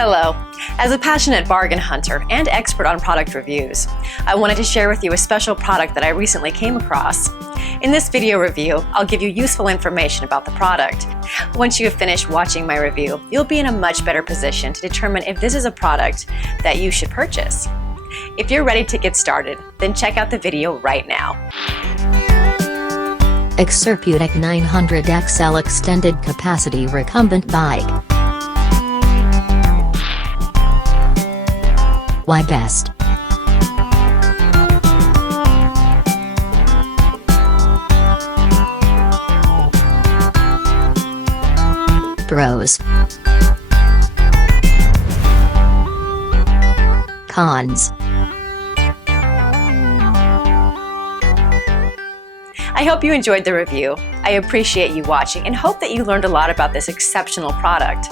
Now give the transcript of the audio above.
Hello. As a passionate bargain hunter and expert on product reviews, I wanted to share with you a special product that I recently came across. In this video review, I'll give you useful information about the product. Once you have finished watching my review, you'll be in a much better position to determine if this is a product that you should purchase. If you're ready to get started, then check out the video right now. Exerpeutic 900XL Extended Capacity Recumbent Bike. Why best? Pros. Cons. I hope you enjoyed the review. I appreciate you watching and hope that you learned a lot about this exceptional product.